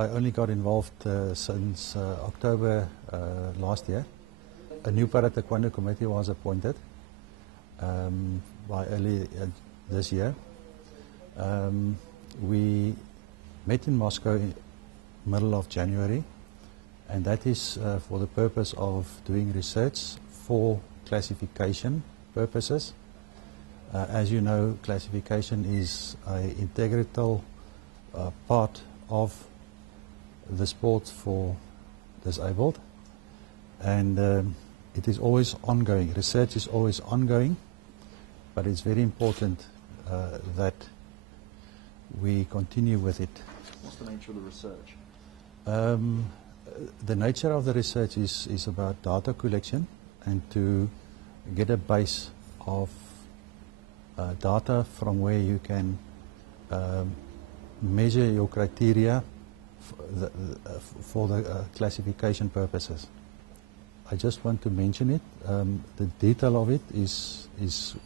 I only got involved since October last year. A new Para-Taekwondo committee was appointed by early this year. We met in Moscow in middle of January, and that is for the purpose of doing research for classification purposes. As you know, classification is an integral part of the sport for disabled, and it is always ongoing. Research is always ongoing, but it's very important that we continue with it. What's the nature of the research? The nature of the research is about data collection and to get a base of data from where you can measure your criteria for the classification purposes. I just want to mention it. The detail of it is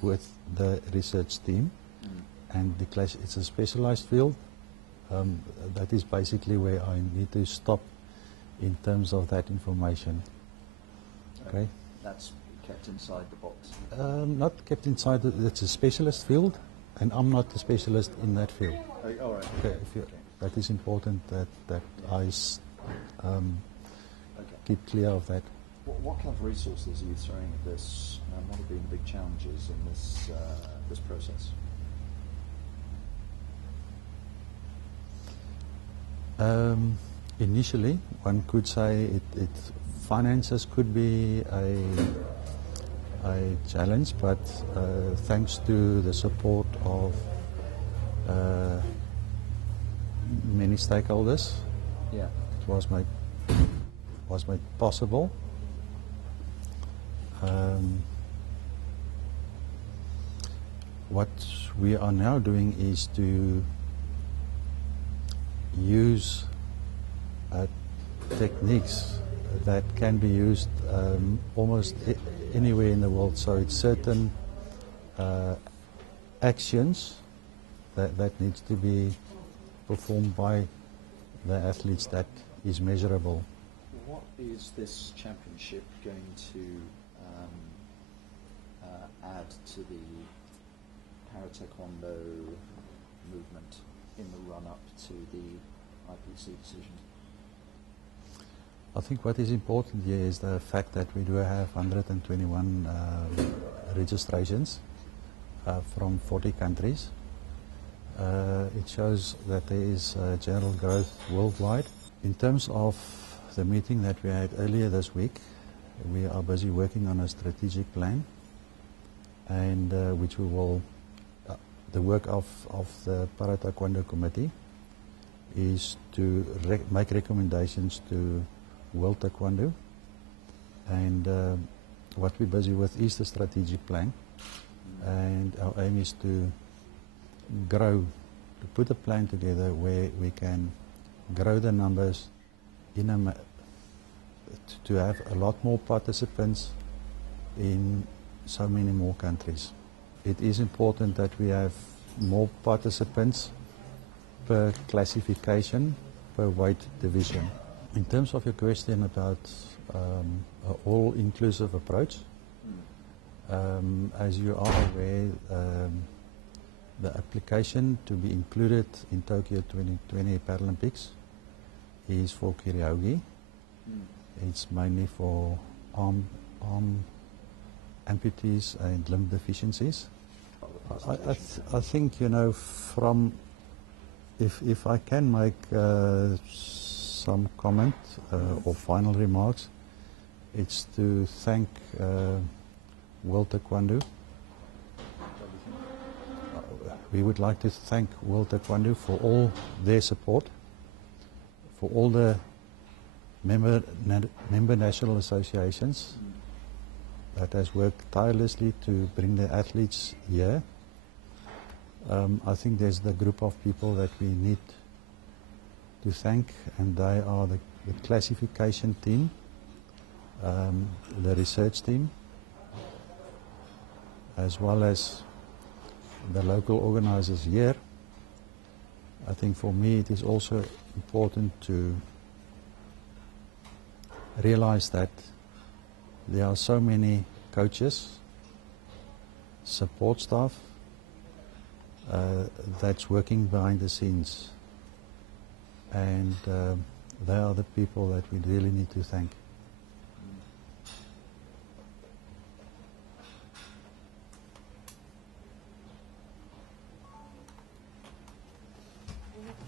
with the research team, and it's a specialized field. That is basically where I need to stop in terms of that information. Okay. That's kept inside the box? Not kept inside. It's a specialist field, and I'm not a specialist in that field. Oh, all right. Okay. That is important that I keep clear of that. What kind of resources are you throwing at this? What have been the big challenges in this process? Initially, one could say finances could be a challenge, but thanks to the support of many stakeholders, yeah, it was made possible. What we are now doing is to use techniques that can be used almost anywhere in the world. So it's certain actions that needs to be performed by the athletes that is measurable. What is this championship going to add to the Para-Taekwondo movement in the run-up to the IPC decision? I think what is important here is the fact that we do have 121 registrations from 40 countries. It shows that there is general growth worldwide. In terms of the meeting that we had earlier this week, we are busy working on a strategic plan, and which we will, the work of the Para-Taekwondo committee is to make recommendations to World Taekwondo, and what we're busy with is the strategic plan, and our aim is to put a plan together where we can grow the numbers to have a lot more participants in so many more countries. It is important that we have more participants per classification, per weight division. In terms of your question about an all-inclusive approach, as you are aware, the application to be included in Tokyo 2020 Paralympics is for karaoke. It's mainly for arm amputees and limb deficiencies. I think, you know, if I can make some comment or final remarks, it's to thank World Taekwondo. We would like to thank World Taekwondo for all their support, for all the member national associations that has worked tirelessly to bring the athletes here. I think there's the group of people that we need to thank, and they are the classification team, the research team, as well as the local organizers here, I think for me it is also important to realize that there are so many coaches, support staff that's working behind the scenes, and they are the people that we really need to thank.